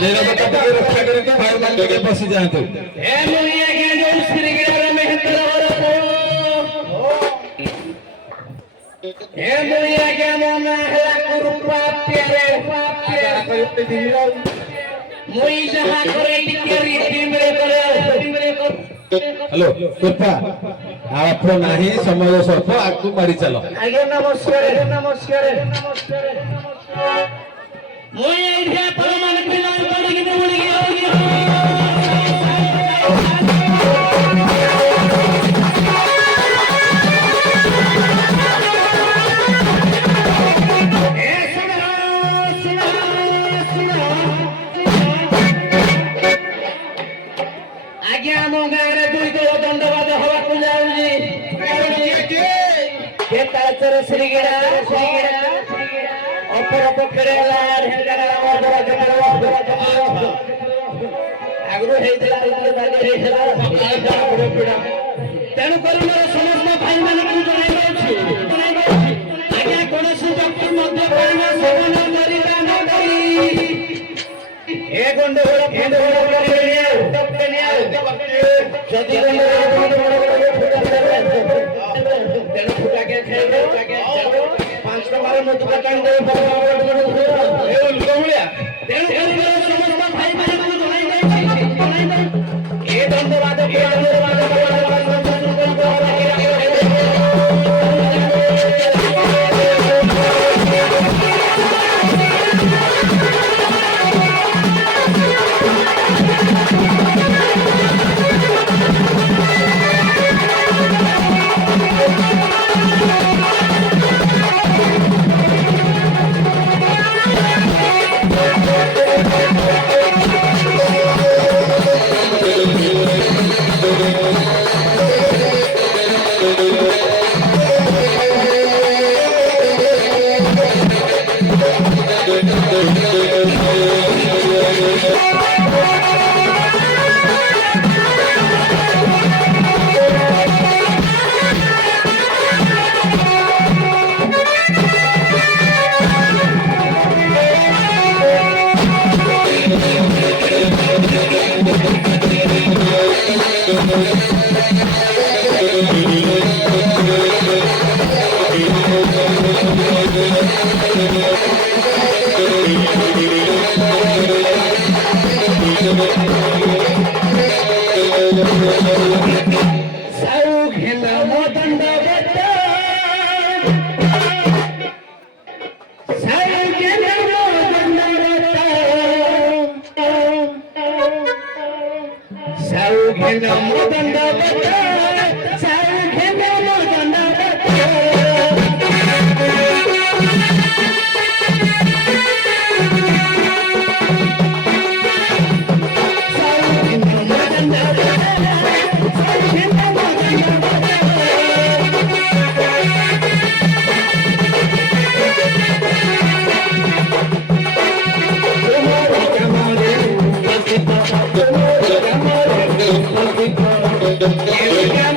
ନିରାପତ୍ତା ଟିକେ ରକ୍ଷା କରିକି ଭାଇମାନେ ଟିକେ ବସି ଯାଆନ୍ତୁ। हेलो कृपा आप नहीं समय स्वल्प आगू मारी चल। आज्ञा नमस्कार नमस्कार नमस्कार मुई आइडिया परमान पिलान पड़ी कि मुड़ी आज्ञा मो गारे दुई दो दंडवाद हवा को जाउजी के ताचर श्रीगिरा अपर पक्षरे लाड हेंगरा मोदरा जमरा आगरो हेइतला तुमरे बागे हेइतला बड़ पीड़ा तेनु करी मोर समस्त भाई माने को जणाई दउछु आज्ञा कोनोसी व्यक्ति मध्य करिना सेवन करिता न करी ए गंडगोळ जदि तेनु फुटा के खेल पांच टमार मत काटन दे ए लुगमुलिया तेनु करी समस्त भाई माने को जणाई दे ए दंडवाद Thank you.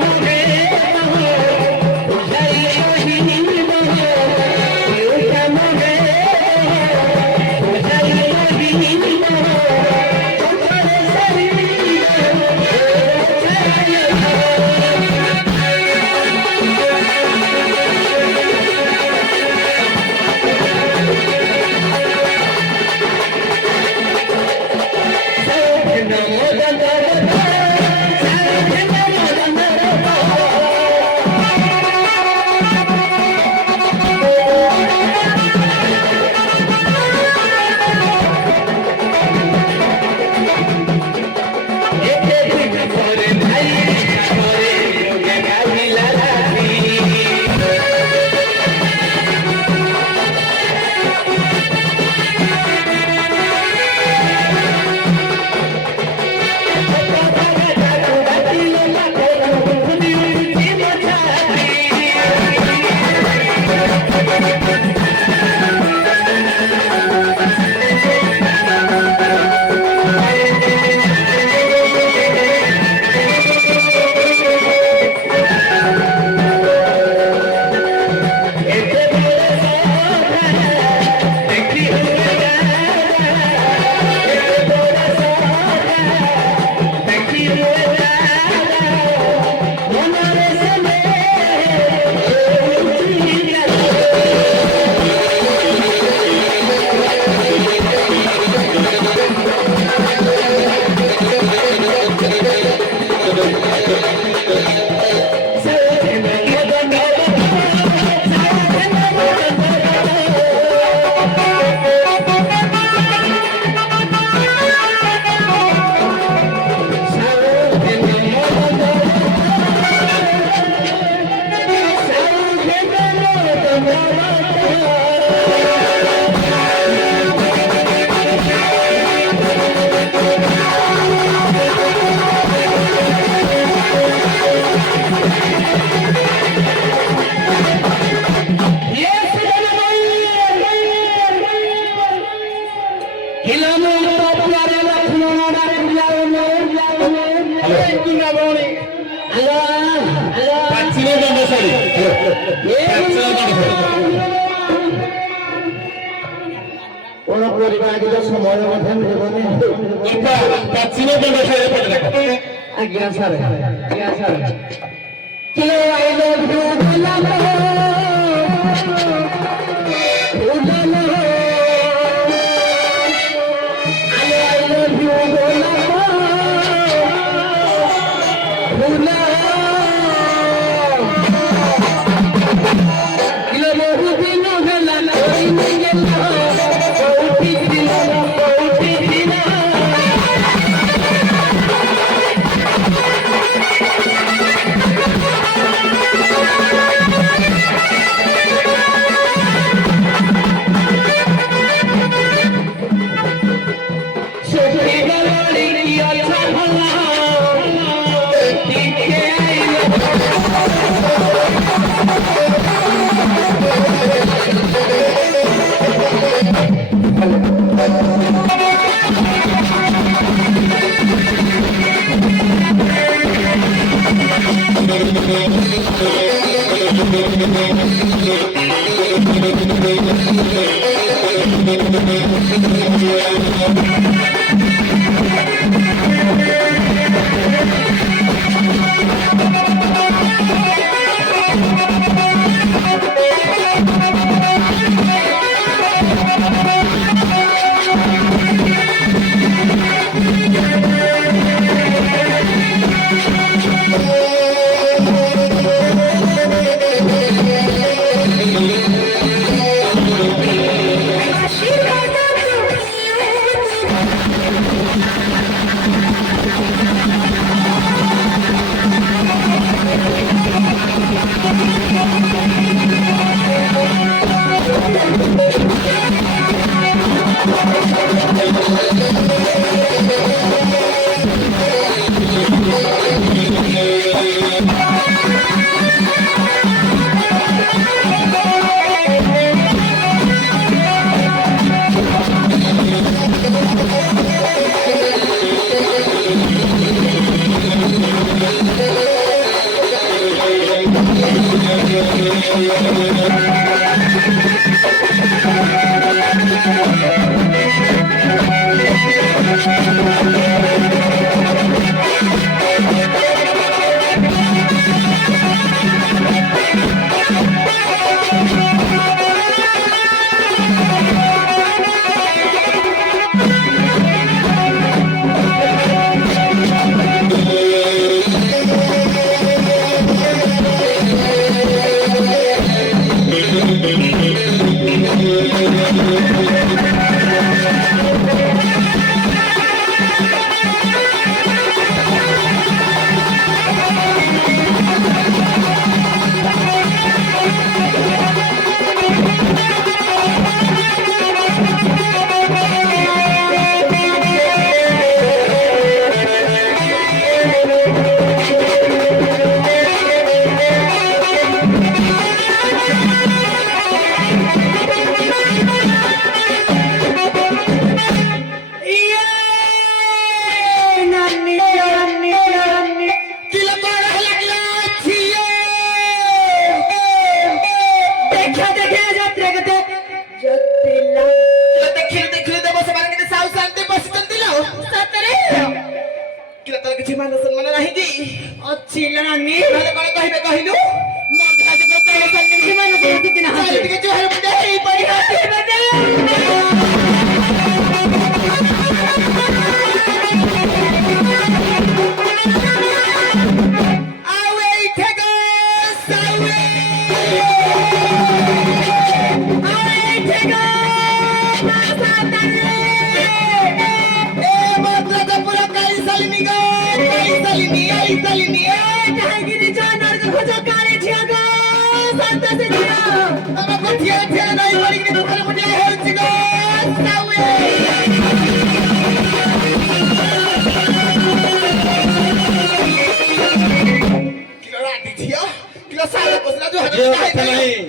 प्यारे लक्ष्मण ପାଚିଲେ ଦଣ୍ଡଶାଳୀ ପାଚିଲା ଦଣ୍ଡଶାଳୀ କଣ କରିବା ଆଜି ତ ସମୟ ମଧ୍ୟ ମିଳିବନି ପାଚିଲେ ଦଣ୍ଡଶାଳୀ ପଟେ ଦେଖ ଆଜ୍ଞା ସାର୍ କିଏ ଆଇଲେ ଭୁବନ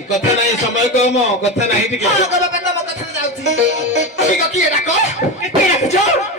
କଥା ନାହିଁ ସମୟ କମ କଥା ନାହିଁ ଟିକେ କିଏ ଡାକ? କିଏ ଡାକିଛ?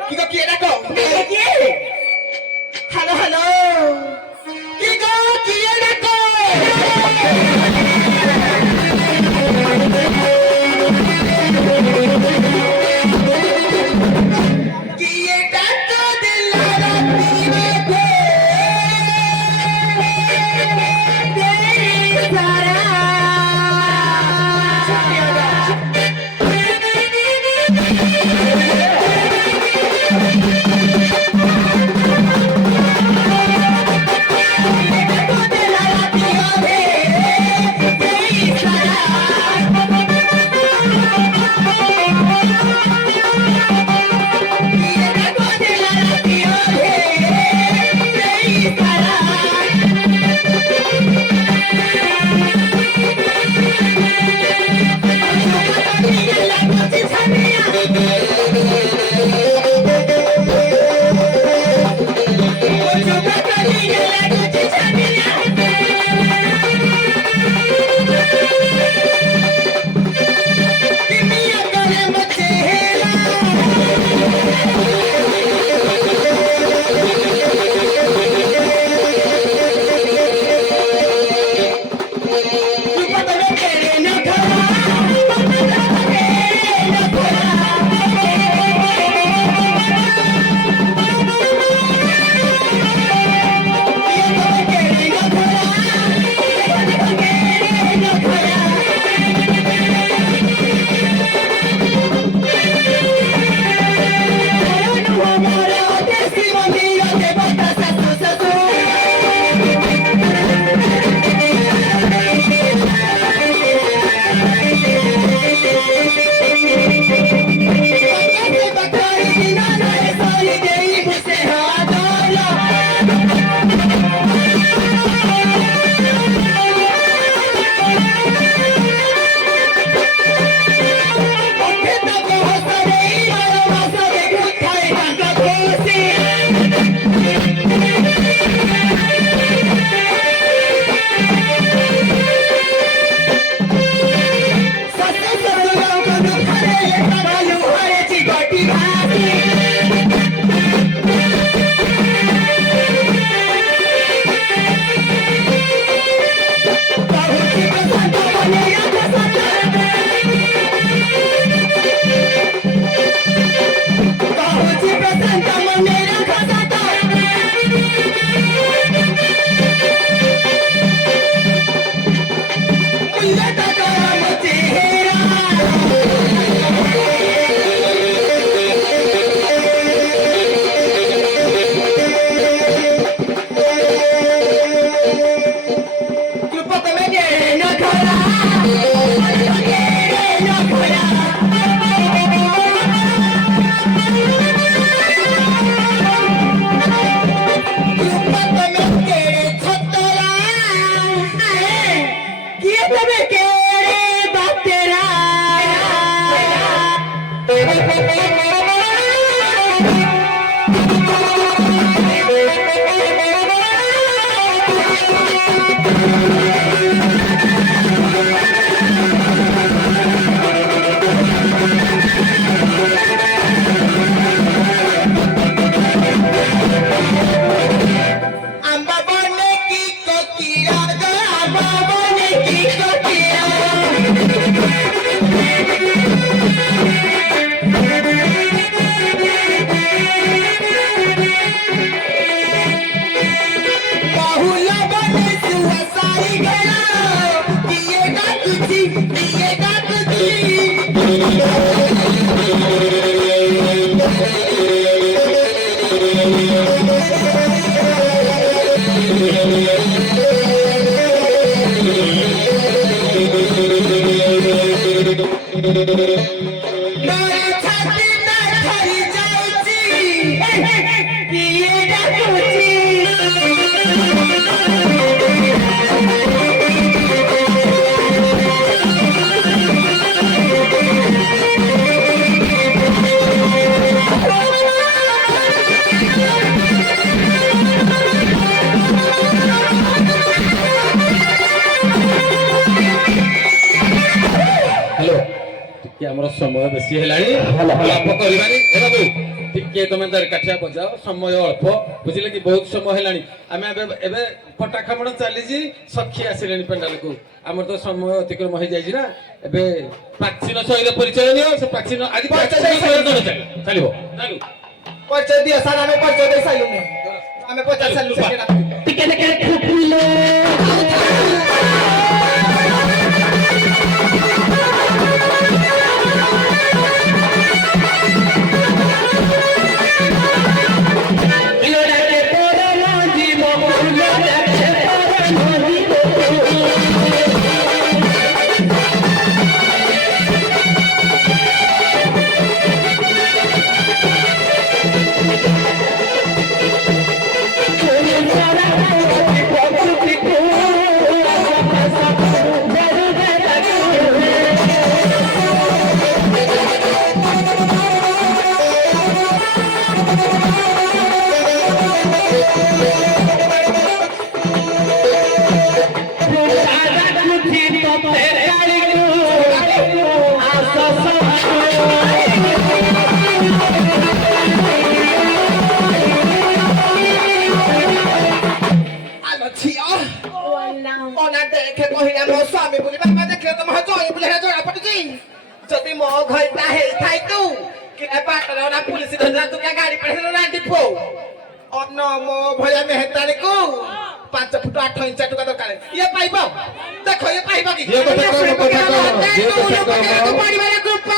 आंबा बने की कोकिया ग आंबा बने की कोकिया बाहुला बने सुवसाई गया किएगा तुझी मेरा छाती में खरी जाऊची किएगा तुझी हेलो टिके हमर समय बेसी हेलाणी अल्प करिबानी हे बाबू टिके तमे दर काठिया बजाओ समय अल्प बुझिले कि बहुत समय हेलाणी आमे एबे पटा खामण चली जी सखी आसिलेनी पेंडाल को हमर तो समय अतिक्रम हो जाई ना एबे प्राचीन सहित परिचय नियो से प्राचीन आदि प्राचीन सहित चलिबो चालू परिचय दिया सारा में परिचय दे साइलु में हमें पचास साल से ना टिके लेके खुपले स्वामी बोली बाबा देखले तो महा जोई बोले हे जोड़ा पड़जी जदी मो घइता हे थाई तू कि ए पाटरा ना पुलिस धंधा तू क्या गाड़ी पड़े ना डिपो और न मो भया मेहतारी को 5 फुट 8 इंच टुका दरकार ये पाइबो देखो ये पाइबो कि ये तो बड़ी वाला ग्रुप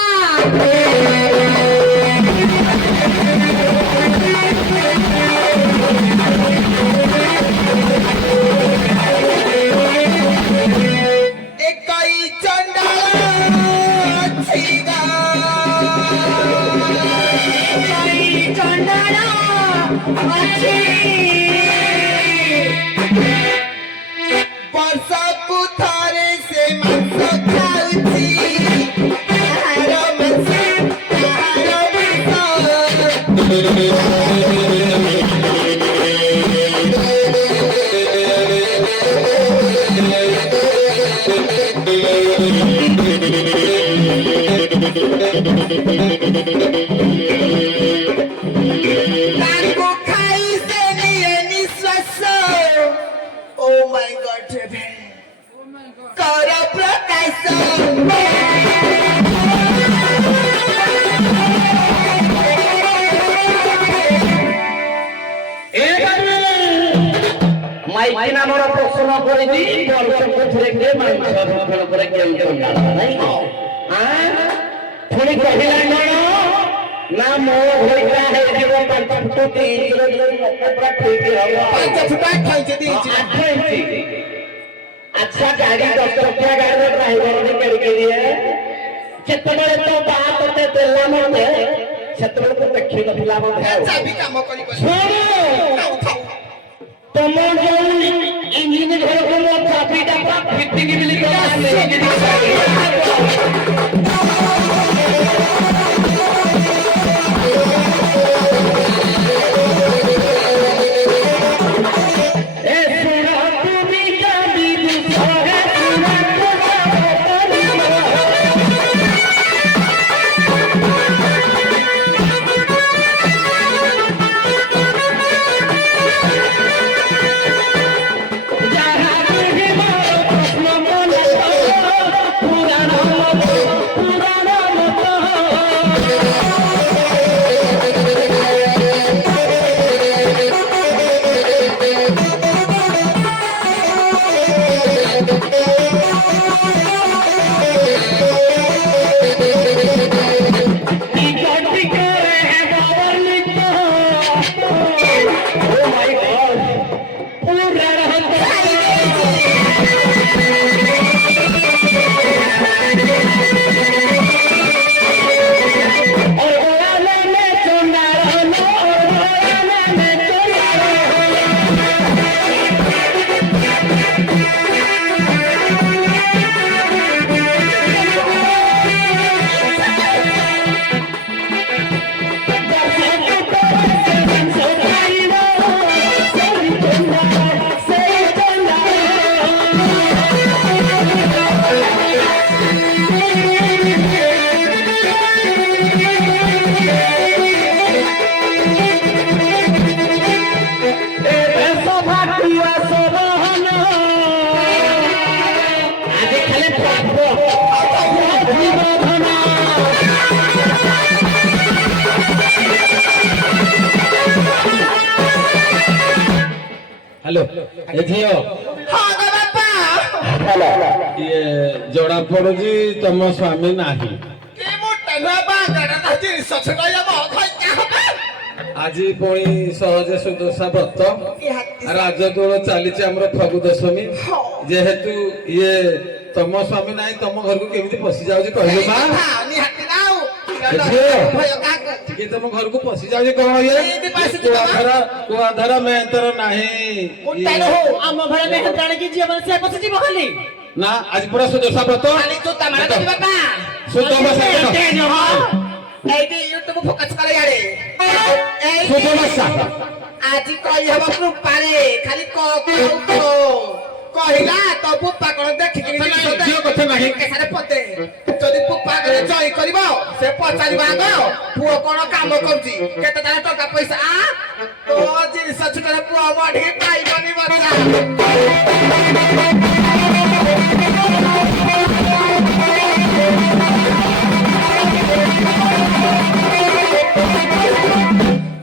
एकाई चंडा छिगा एकाई चंडा अच्छी वर्षा को थारे से मांस खाउची हारो ताको खाई से लिए निश्वास ओ माय गॉड कर प्रकाश माइक नामर प्रश्न करिबी वर्ष कोठरे के मांस भक्षण करे केउ चंडाल नाही पुणी कहिला ना मो भइका हे जीव 5 फुट 3 पूरा ठीक हवा 5 फुट 8 इंच 8 इंच अच्छा गाड़ी 10 रुपया गाड़ी ड्राइवर ने कर के लिए केतबे तो बात ते देला मते सेतबे को देखि नथिला मते चाबी काम करी छोड़ो तुम जो इंजन घर को चाबी डब्बा फिटिंग मिली तो हेलो ए झियो हाँ गो बापा ये जोड़ा पड़ुजी तुम स्वामी नाही କି ମୁଁ ଟେନୁଆ ବାଙ୍ଗଟା ତା ଜିନିଷ ଛୁଟାଇଲେ ମୋ ଖାଇତେ ହବ ଆଜି ପୁଣି ସହଜେ ସୁଦଶା ବ୍ରତ ଏ ହାତୀ ରାଜଦୋଳ ଚାଲିଛି ଆମର ଫଗୁ ଦଶମୀ ହଁ। ଯେହେତୁ ଇଏ ତମ ସ୍ୱାମୀ ନାହିଁ ତମ ଘରକୁ କେମିତି ପଶି ଯାଉଛି କହିଲୁ ମା ନିହାତି ନାଉ ଝିଅ। ଭୟ କାହାକୁ ଟିକେ ତମ ଘରକୁ ପଶି ଯାଉଛି କଣ ଇଏ ଏମିତି ପଶିଛି ତ ମା। କୁଆଧର ମେହେନ୍ତର ନାହିଁ ମୁଣ୍ଡାରେ ହଉ ଆମ ଭଳିଆ ମେହେନ୍ଦି ଆଣିକି ଝିଅ ମାନେ ସେ ପଶିଯିବ ଖାଲି ନା ଆଜି ପୁରା ସୁଦଶା ବ୍ରତ ଖାଲି ଜୋତା ମାରା ଦେବି ବାପା ସୁଦଶା ଏଇଠି ୟୁଟ୍ୟୁବ ଫୋକସ କରେ ଇଆଡେ ସୁଦଶା ଆଜି କହିହବ କୃପାରେ ଖାଲି କହିଲା ତ ବୁପା କଣ ଦେଖିକିରି ଝିଅ କଥା ନାହିଁ। କେସାରେ ପଦେ ଯଦି ବୁପା କରେ ଜୟ କରିବ ସେ ପଚାରିବ ଆଗ ପୁଅ କଣ କାମ କରୁଛି କେତେ ତାର ଟଙ୍କା ପଇସା ତ ଜିନିଷ ଛୁଟରେ ପୁଅ ମଢିକି ପାଇବନି ବଚା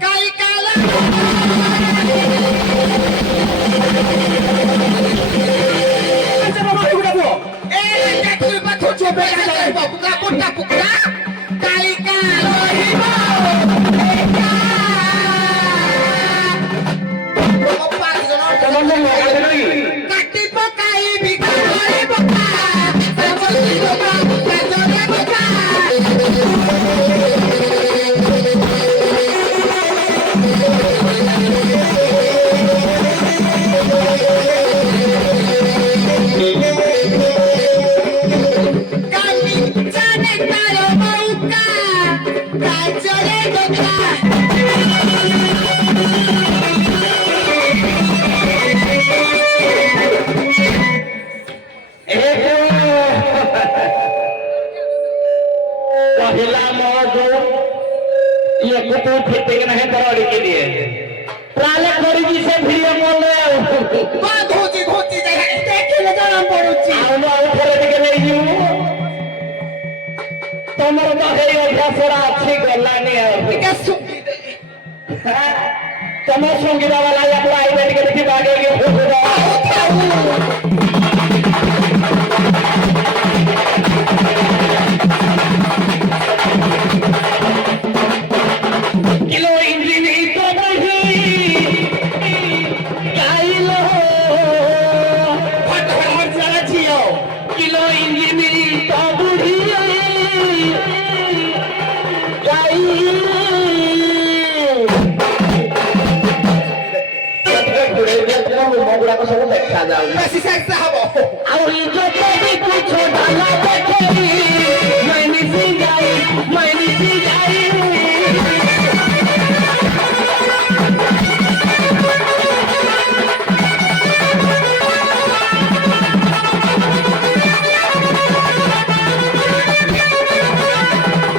କାଲି କାଲା पहिला मौजू ये कुतु फिटिंग नहीं करवाड़ी के लिए प्राले करिजी से भिड़ियो मोले धोती धोती देखिले जଣା पड़ुची आउनो आउ फेरे टिके नै जिउ तमर तो हेई अभ्यासरा अछि गलानी ଟିକେ ସୁଙ୍ଗି ଦେ तम संगीता वाला या आई बैठ के देखि बागे के किलो इंजन ही तो नहीं काइलो फट फट चला छियो किलो इंजन ही तो बुढ़ी मगुड़ा को सब देखा जाऊ ବେଶୀ ସେକ୍ସ ହବ ଆଉ जो भी कुछ डाला बैठे मैं निसी जाई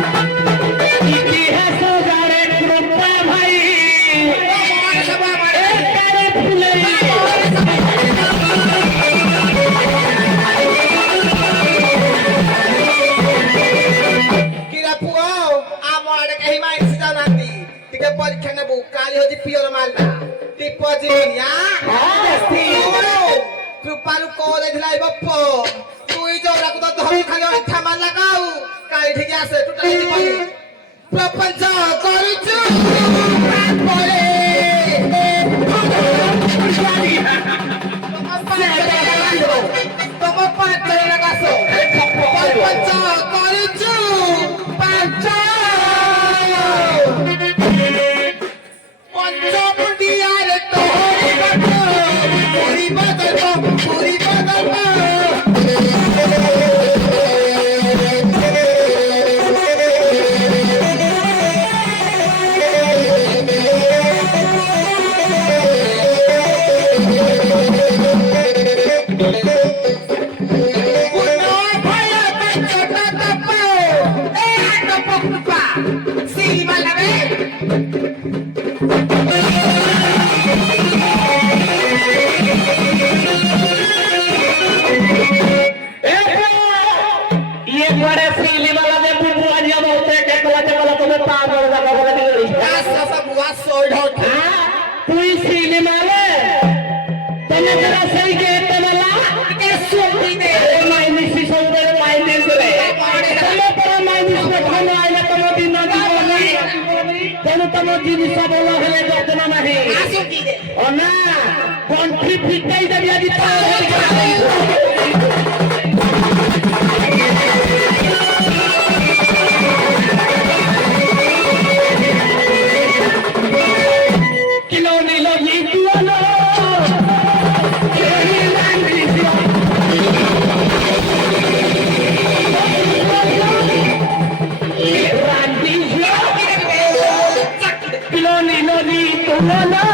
इति है सोजारे कृपा भाई तेरे फुलई କିରା ପୁଅ ଆମ ଆଡେ କେହି ମାଇନ୍ସ ଯାଉନାହାନ୍ତି ଟିକେ ପରୀକ୍ଷା ନେବୁ କାଲି ହଉଛି ପିଓର ମାଲଟା ଟିପ ଜିମିନିଆ କୃପାରୁ କଲ୍ ଯାଇଥିଲା ଏଇ ବପ ତୁଇ ଯୋଉରାକୁ ତ ଧରୁ ଖାଲି ଅଠା ମାରିଲା କାଉ କାଲି ଠିକି ଆସେ ଟୋଟାଲି ଯିବନି ପ୍ରପଞ୍ଚ କରୁଛୁ ପରେ ତମ ପାଞ୍ଚ ଜଣ ଆସ ପ୍ରପଞ୍ଚ କରୁଛୁ ପାଞ୍ଚ ପଞ୍ଚମୁଣ୍ଡିଆରେ ତୋରି ବାଟ ପୁରୀ ବଦଳ ये बड़े सीली वाला जे बुबू आज बोलते के वाला तुम्हें पागल लगा बोला नहीं सब बुआ सोई ढोट तू सीली मारे जरा सही के तमला के सुनी दे माइनिस सबरे माइनिस रे तमे पर माइनिस में खाना आइला तम दिन नहीं तेनु तम जिनिस बोल हेले जतन नहीं आसुकी दे अना कंठी फिटाई देबी आदि तार किलो नीलो ये तुआलो किलो नीलो नी तुआलो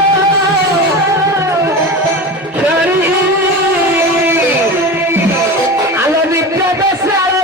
आलो नित्य बेसारो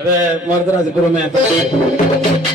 ଏବେ ମର୍ଦ୍ଦରାଜପୁର ମ୍ୟାଚ୍